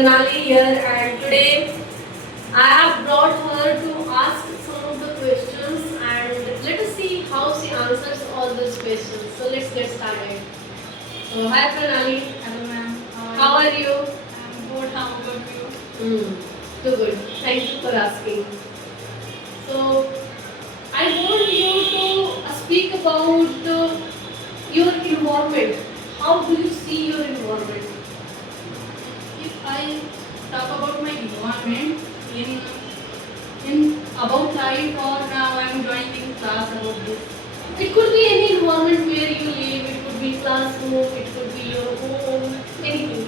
Pranali here, and today I have brought her to ask some of the questions, and let us see how she answers all those questions. So let's get started. So hi Pranali. Hello ma'am. How are you? I'm good. How about you? Too good. Thank you for asking. So I want you to speak about your environment. How do you see your environment? If I talk about my environment in about life or now I'm joining class about this. It could be any environment where you live. It could be classroom. It could be your home. Anything.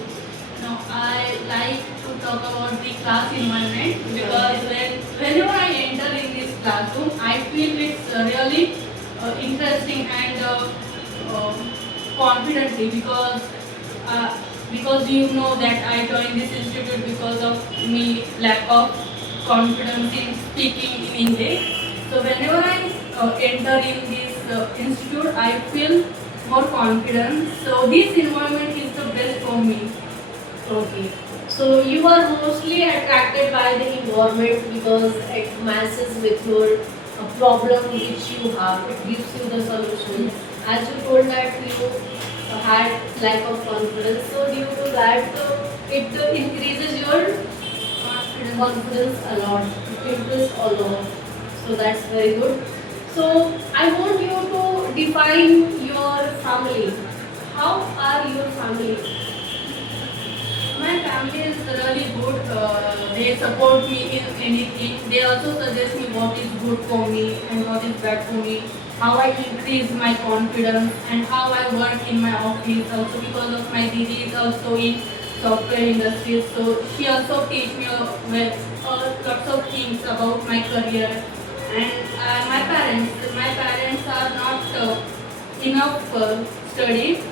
Now I like to talk about the class environment because whenever I enter in this classroom, I feel it's really interesting and confidently because you know that I joined this institute because of me lack of confidence in speaking in English. So whenever I enter in this institute, I feel more confident. So this environment is the best for me. Okay. So you are mostly attracted by the environment because it matches with your problem which you have. It gives you the solution. As you told that you had lack of confidence, so due to that it increases your confidence a lot. It improves a lot. So that's very good. So I want you to define your family. How are your family? My family is really good. They support me in anything. They also suggest me what is good for me and what is bad for me. How I increase my confidence and how I work in my office. Also because of my didi is also in software industry, so she also teach me lots of things about my career. And my parents are not enough studied.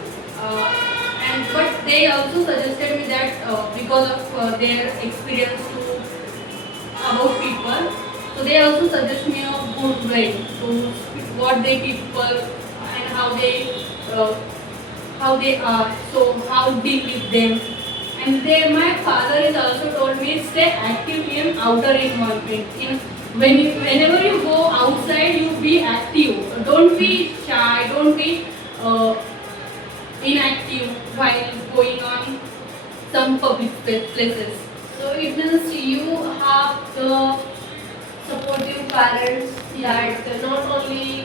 And but they also suggested me that because of their experience to about people, so they also suggest me a good way to what they people and uh, how they are, so how deal with them. And they, my father is also told me stay active in outer environment. Whenever you go outside, you be active. Don't be shy. Don't be inactive while going on some public places. So it means you have the supportive parents that not only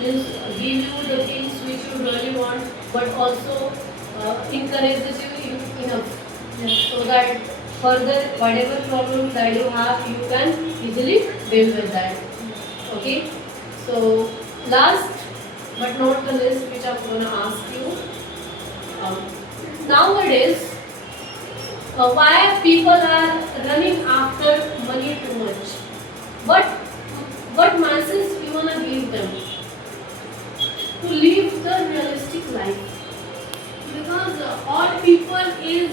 means give you the things which you really want, but also encourages you enough so that further whatever problem that you have, you can easily deal with that. Okay. So last but not the least, which I'm gonna ask you. Um, Nowadays, why people are running after money too much? What masses you wanna give them to live the realistic life? Because all people is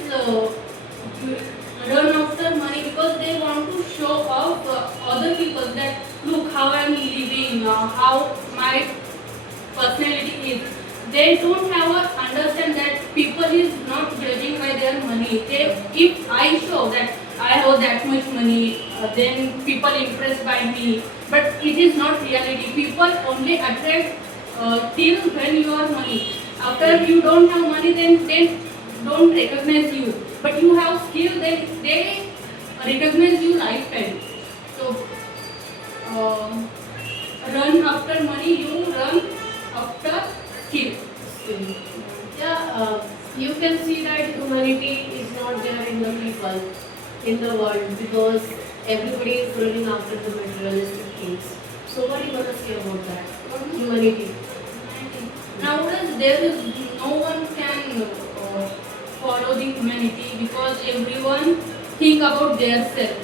run after money because they want to show off other people that look how I am living, how my personality is. They don't have a understand that people is not judging by their money. If I show that I have that much money, then people impressed by me. But it is not reality. People only attract till when you are money. After you don't have money, then they don't recognize you. But you have skill, then they recognize you lifetime. So run after money, you run after skill. Yeah, you can see that humanity is not there in the people, in the world, because everybody is running after the materialistic things. So what are you gonna say about that? Humanity. Nowadays, there is no one can follow the humanity because everyone think about their self.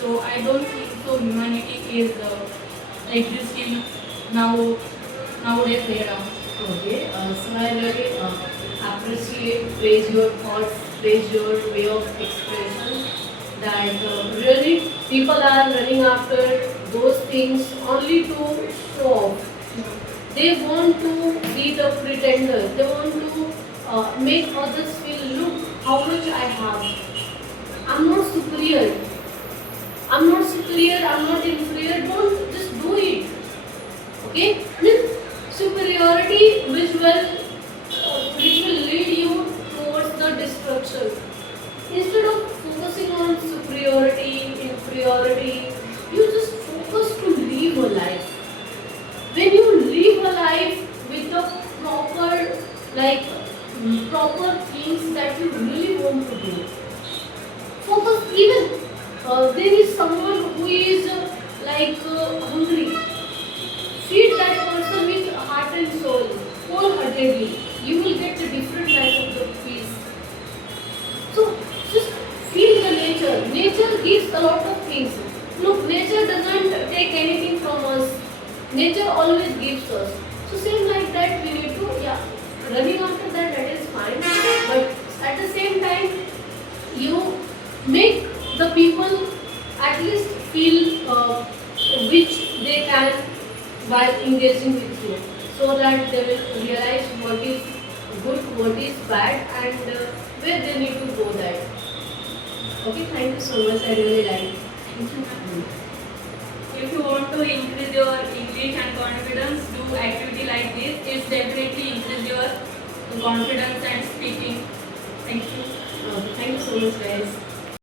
So I don't think so. Humanity is existing nowadays era. Okay, so I really appreciate, praise your thoughts, praise your way of expression. That really people are running after those things only to show off. They want to be the pretender. They want to make others feel, look, how much I have. I'm not superior. I'm not superior, I'm not inferior. Don't just do it. Okay? Means superiority which will lead you towards the destruction. Instead of focusing on superiority, inferiority, you just focus to live a life. When you live a life with the proper, like proper things that you really want to do, focus. Even there is someone who is hungry, feed that person with heart and soul wholeheartedly. You will get a different type of the peace. So just feel the nature. Nature gives a lot of things. Look, nature doesn't take anything from us. Nature always gives us. So same like that, we need to, yeah, running after that, that is fine. But at the same time, you make the people at least feel which they can while engaging with you, so that they will realize what is good, what is bad, and where they need to go that. Okay, thank you so much. I really like. Thank you. If you want to increase your English and confidence, do activity like this. It's definitely increase your confidence and speaking. Thank you. Thank you so much, guys.